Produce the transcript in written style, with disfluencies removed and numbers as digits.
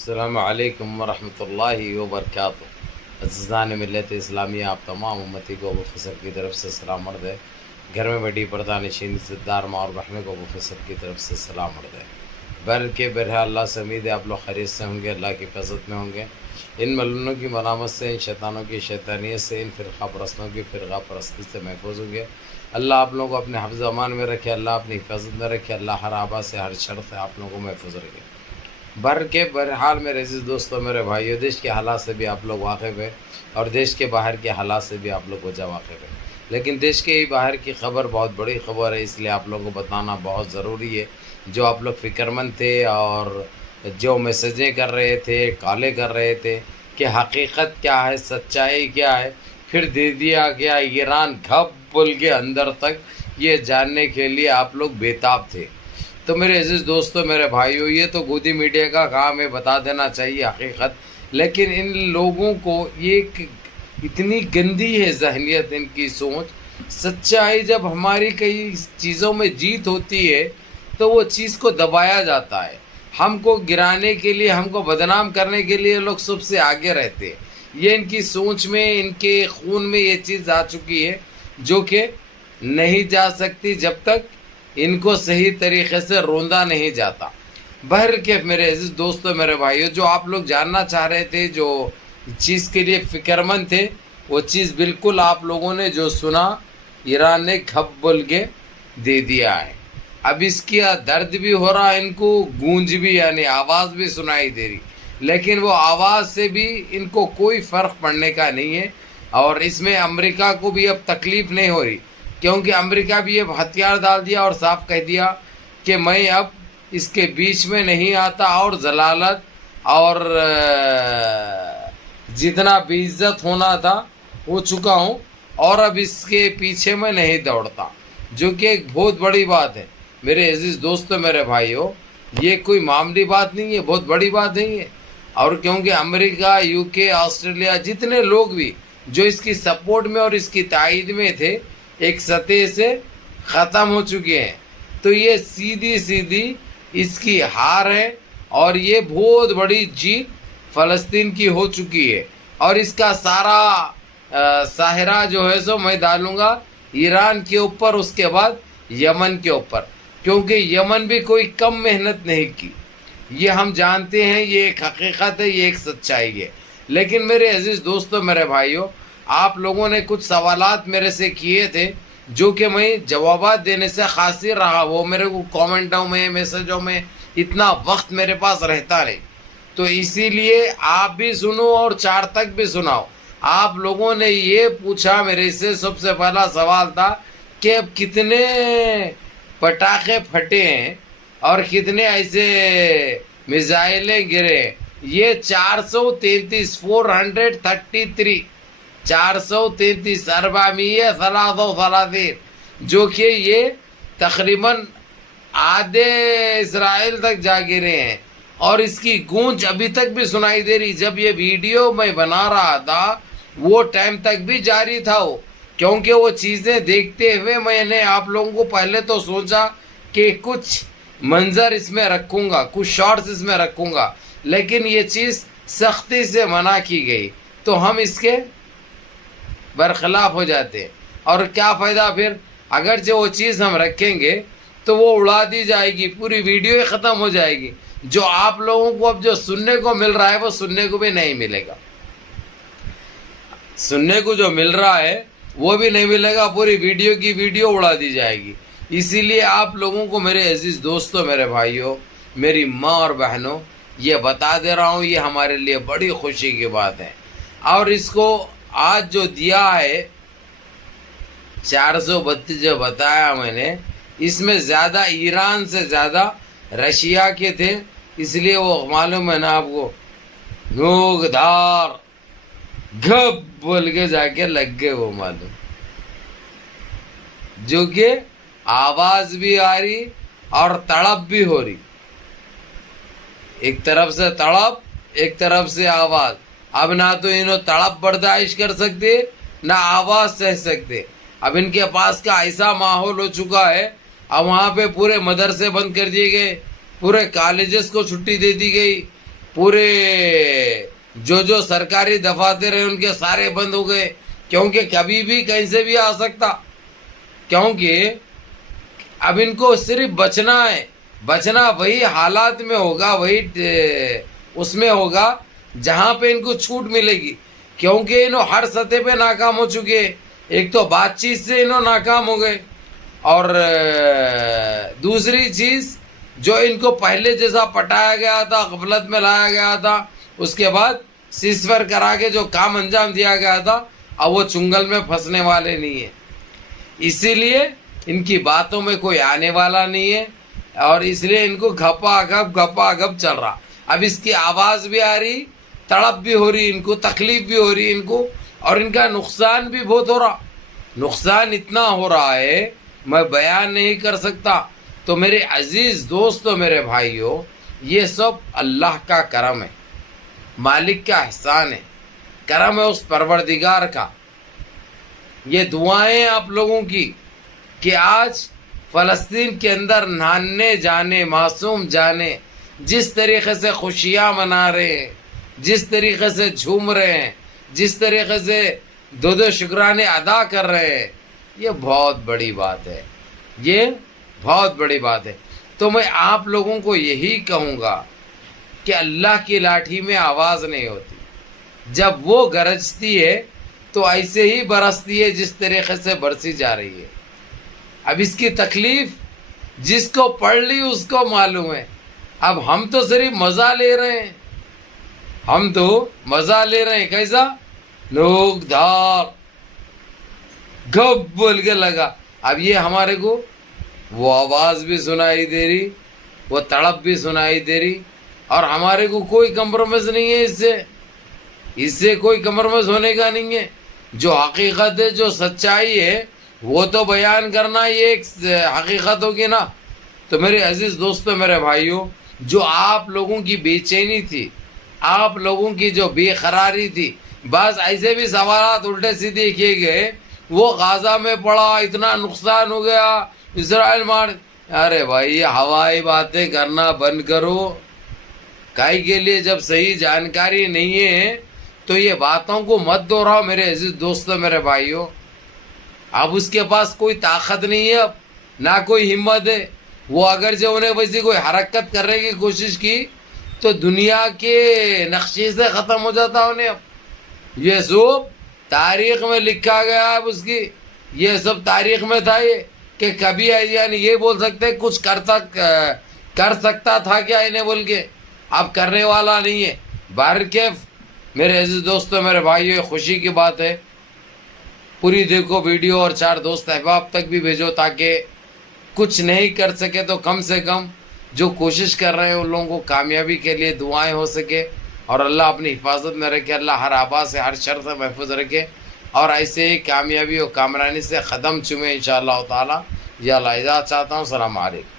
السلام علیکم ورحمۃ اللہ وبرکاتہ۔ عزیزان ملت اسلامیہ، آپ تمام امتی کو ابو فصل کی طرف سے سلام عرض ہے۔ گھر میں بیٹھی پردہ نشین عزت دار ماں اور بہنوں کو ابو فصل کی طرف سے سلام عرض ہے۔ بہرحال اللہ سے امید ہے آپ لوگ خیریت سے ہوں گے، اللہ کی حفاظت میں ہوں گے، ان ملعونوں کی ملامت سے، ان شیطانوں کی شیطانیت سے، ان فرقہ پرستوں کی فرقہ پرستی سے محفوظ ہوں گے۔ اللہ آپ لوگوں کو اپنے حفظ امان میں رکھے، اللہ اپنی حفاظت میں رکھے، اللہ ہر آبا سے، ہر شر سے آپ لوگوں کو محفوظ رکھے۔ بہرحال میرے عزیز دوستوں، میرے بھائیو، دیش کے حالات سے بھی آپ لوگ واقف ہیں اور دیش کے باہر کے حالات سے بھی آپ لوگ وجہ واقف ہیں، لیکن دیش کے باہر کی خبر بہت بڑی خبر ہے، اس لیے آپ لوگوں کو بتانا بہت ضروری ہے۔ جو آپ لوگ فکر مند تھے اور جو میسیجیں کر رہے تھے، کالیں کر رہے تھے کہ حقیقت کیا ہے، سچائی کیا ہے، پھر دے دیا گیا ایران گھپ بول کے اندر تک، یہ جاننے کے لیے آپ لوگ بےتاب تھے۔ تو میرے عزیز دوستو، میرے بھائیو، یہ تو گودی میڈیا کا کام ہے، بتا دینا چاہیے حقیقت، لیکن ان لوگوں کو یہ اتنی گندی ہے ذہنیت، ان کی سوچ۔ سچائی جب ہماری کئی چیزوں میں جیت ہوتی ہے تو وہ چیز کو دبایا جاتا ہے، ہم کو گرانے کے لیے، ہم کو بدنام کرنے کے لیے لوگ سب سے آگے رہتے ہیں۔ یہ ان کی سوچ میں، ان کے خون میں یہ چیز آ چکی ہے جو کہ نہیں جا سکتی جب تک ان کو صحیح طریقے سے روندا نہیں جاتا۔ بہرکیف میرے عزیز دوستو، میرے بھائیو، جو آپ لوگ جاننا چاہ رہے تھے، جو چیز کے لیے فکر مند تھے، وہ چیز بالکل آپ لوگوں نے جو سنا، ایران نے گھپ بول کے دے دیا ہے۔ اب اس کی درد بھی ہو رہا ہے ان کو، گونج بھی، یعنی آواز بھی سنائی دے رہی، لیکن وہ آواز سے بھی ان کو کوئی فرق پڑنے کا نہیں ہے، اور اس میں امریکہ کو بھی اب تکلیف نہیں ہو رہی، کیونکہ امریکہ بھی اب ہتھیار ڈال دیا اور صاف کہہ دیا کہ میں اب اس کے بیچ میں نہیں آتا، اور ضلالت اور جتنا بے عزت ہونا تھا ہو چکا ہوں، اور اب اس کے پیچھے میں نہیں دوڑتا، جو کہ ایک بہت بڑی بات ہے۔ میرے عزیز دوستو، میرے بھائیو، یہ کوئی معمولی بات نہیں ہے، بہت بڑی بات نہیں ہے، اور کیونکہ امریکہ، یو کے، آسٹریلیا، جتنے لوگ بھی جو اس کی سپورٹ میں اور اس کی تائید میں تھے، ایک سطح سے ختم ہو چکے ہیں۔ تو یہ سیدھی اس کی ہار ہے، اور یہ بہت بڑی جیت فلسطین کی ہو چکی ہے، اور اس کا سارا ساحرہ جو ہے سو میں ڈالوں گا ایران کے اوپر، اس کے بعد یمن کے اوپر، کیونکہ یمن بھی کوئی کم محنت نہیں کی، یہ ہم جانتے ہیں، یہ ایک حقیقت ہے، یہ ایک سچائی ہے۔ لیکن میرے عزیز دوستو، میرے بھائیو، آپ لوگوں نے کچھ سوالات میرے سے کیے تھے جو کہ میں جوابات دینے سے قاصر رہا، وہ میرے کو کامنٹوں میں، میسجوں میں اتنا وقت میرے پاس رہتا نہیں، تو اسی لیے آپ بھی سنو اور چار تک بھی سناؤ۔ آپ لوگوں نے یہ پوچھا میرے سے، سب سے پہلا سوال تھا کہ اب کتنے پٹاخے پھٹے ہیں اور کتنے ایسے میزائلیں گرے۔ یہ 433 433 433 433، جو کہ یہ تقریباً آدھے اسرائیل تک جا گرے ہیں، اور اس کی گونج ابھی تک بھی سنائی دے رہی۔ جب یہ ویڈیو میں بنا رہا تھا وہ ٹائم تک بھی جاری تھا وہ، کیونکہ وہ چیزیں دیکھتے ہوئے میں نے آپ لوگوں کو پہلے تو سوچا کہ کچھ منظر اس میں رکھوں گا، کچھ شارٹس اس میں رکھوں گا، لیکن یہ چیز سختی سے منع کی گئی، تو ہم اس کے برخلاف ہو جاتے ہیں، اور کیا فائدہ پھر؟ اگرچہ وہ چیز ہم رکھیں گے تو وہ اڑا دی جائے گی، پوری ویڈیو ہی ختم ہو جائے گی۔ جو آپ لوگوں کو اب جو سننے کو مل رہا ہے وہ سننے کو بھی نہیں ملے گا، سننے کو جو مل رہا ہے وہ بھی نہیں ملے گا، پوری ویڈیو کی ویڈیو اڑا دی جائے گی۔ اسی لیے آپ لوگوں کو، میرے عزیز دوستو، میرے بھائیوں، میری ماں اور بہنوں، یہ بتا دے رہا ہوں، یہ ہمارے لیے بڑی خوشی کی بات ہے، اور اس کو آج جو دیا ہے 432 جو بتایا میں نے، اس میں زیادہ ایران سے زیادہ رشیا کے تھے، اس لیے وہ معلوم ہے نا آپ کو، نوک دھار گھپ بول کے جا کے لگ گئے، وہ معلوم، جو کہ آواز بھی آ رہی اور تڑپ بھی ہو رہی، ایک طرف سے تڑپ، ایک طرف سے آواز۔ اب نہ تو انہوں تڑپ برداشت کر سکتے، نہ آواز سہ سکتے، اب ان کے پاس کا ایسا ماحول ہو چکا ہے، اب وہاں پہ پورے مدرسے بند کر دیے گئے، پورے کالجز کو چھٹی دے دی گئی، پورے جو سرکاری دفاتر ہیں ان کے سارے بند ہو گئے، کیونکہ کبھی بھی کہیں سے بھی آ سکتا، کیونکہ اب ان کو صرف بچنا ہے، بچنا وہی حالات میں ہوگا، وہی اس میں ہوگا جہاں پہ ان کو چھوٹ ملے گی، کیونکہ انہوں ہر سطح پہ ناکام ہو چکے، ایک تو بات چیت سے انہوں ناکام ہو گئے، اور دوسری چیز جو ان کو پہلے جیسا پٹایا گیا تھا، غفلت میں لایا گیا تھا، اس کے بعد سیسفر کرا کے جو کام انجام دیا گیا تھا، اب وہ چنگل میں پھنسنے والے نہیں ہیں، اسی لیے ان کی باتوں میں کوئی آنے والا نہیں ہے، اور اس لیے ان کو گھپا گھپ چل رہا۔ اب اس کی آواز بھی آ رہی، تڑپ بھی ہو رہی، ان کو تکلیف بھی ہو رہی ان کو، اور ان کا نقصان بھی بہت ہو رہا، نقصان اتنا ہو رہا ہے میں بیان نہیں کر سکتا۔ تو میرے عزیز دوستو، میرے بھائیو، یہ سب اللہ کا کرم ہے، مالک کا احسان ہے، کرم ہے اس پروردگار کا۔ یہ دعائیں آپ لوگوں کی کہ آج فلسطین کے اندر نہانے جانے، معصوم جانے جس طریقے سے خوشیاں منا رہے ہیں، جس طریقے سے جھوم رہے ہیں، جس طریقے سے دو شکرانے ادا کر رہے ہیں، یہ بہت بڑی بات ہے، یہ بہت بڑی بات ہے۔ تو میں آپ لوگوں کو یہی کہوں گا کہ اللہ کی لاٹھی میں آواز نہیں ہوتی، جب وہ گرجتی ہے تو ایسے ہی برستی ہے جس طریقے سے برسی جا رہی ہے۔ اب اس کی تکلیف جس کو پڑھ لی اس کو معلوم ہے، اب ہم تو صرف مزہ لے رہے ہیں، ہم تو مزہ لے رہے ہیں، کیسا نوک دھار گپ بول کے لگا۔ اب یہ ہمارے کو وہ آواز بھی سنائی دے رہی، وہ تڑپ بھی سنائی دے رہی، اور ہمارے کو کوئی کمپرومائز نہیں ہے، اس سے کوئی کمپرومائز ہونے کا نہیں ہے۔ جو حقیقت ہے، جو سچائی ہے، وہ تو بیان کرنا، یہ ایک حقیقت ہوگی نا۔ تو میرے عزیز دوستو، میرے بھائیوں، جو آپ لوگوں کی بے چینی تھی، آپ لوگوں کی جو بے قراری تھی، بعض ایسے بھی سوالات الٹے سیدھے کیے گئے، وہ غزہ میں پڑا، اتنا نقصان ہو گیا، اسرائیل مار۔ ارے بھائی، یہ ہوائی باتیں کرنا بند کرو، کائی کے لیے جب صحیح جانکاری نہیں ہے تو یہ باتوں کو مت دہراؤ میرے عزیز دوستو، میرے بھائیوں۔ اب اس کے پاس کوئی طاقت نہیں ہے، اب نہ کوئی ہمت ہے، وہ اگر جو انہیں ویسی کوئی حرکت کرنے کی کوشش کی تو دنیا کے نقشے سے ختم ہو جاتا انہیں۔ اب یہ سب تاریخ میں لکھا گیا، اب اس کی یہ سب تاریخ میں تھا، یہ کہ کبھی یعنی یہ بول سکتے کچھ کر سکتا تھا کیا انہیں بول کے، اب کرنے والا نہیں ہے۔ بہرکیف میرے عزیز دوستو، میرے بھائیو، خوشی کی بات ہے، پوری دیکھو ویڈیو، اور 4 دوست احباب تک بھی بھیجو، تاکہ کچھ نہیں کر سکے تو کم سے کم جو کوشش کر رہے ہیں ان لوگوں کو کامیابی کے لیے دعائیں ہو سکے، اور اللہ اپنی حفاظت میں رکھے، اللہ ہر آبا سے، ہر شر سے محفوظ رکھے، اور ایسے ہی کامیابی اور کامرانی سے قدم چومے انشاءاللہ تعالی۔ یہ اللہ اجازت چاہتا ہوں، السلام علیکم۔